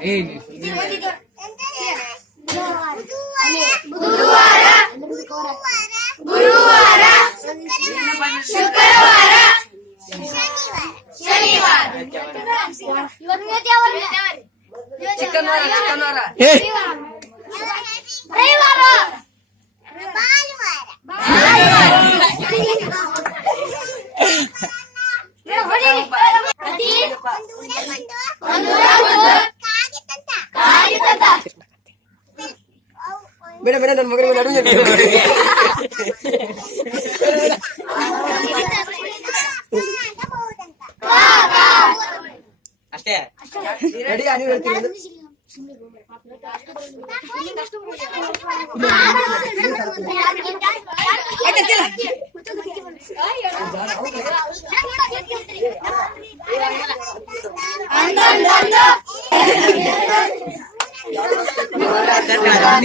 ini Guruwara Guruwara Shukrawara Shaniwara Shaniwara Chikanwara Chikanwara Chikanwara beda-beda dan mungkin ladunya gitu. ಅಷ್ಟೇ ready ಆಗಿ ಹೇಳ್ತೀನಿ ಅಂದ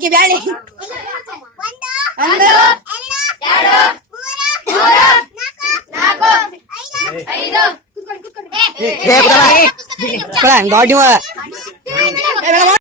ke biale ando ando ando ando ando ando ando ando ando ando ando ando ando ando ando ando ando ando